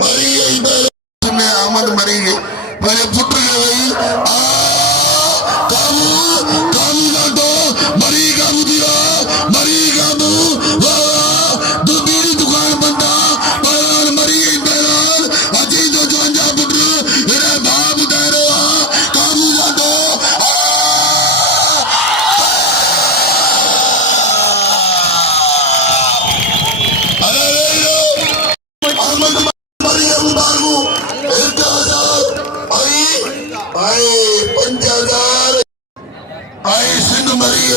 मरी गई में आमद मरी गई मेरे पुत्र गई काबू काबू कर दो मरी काबू दिया मरी काबू दूधी दुकान बंदा बैलाल मरी गई बैलाल अजी तो जोंजा पुत्र मेरे बाप उतारो काबू कर दो आई 5000 आई सिंध मरी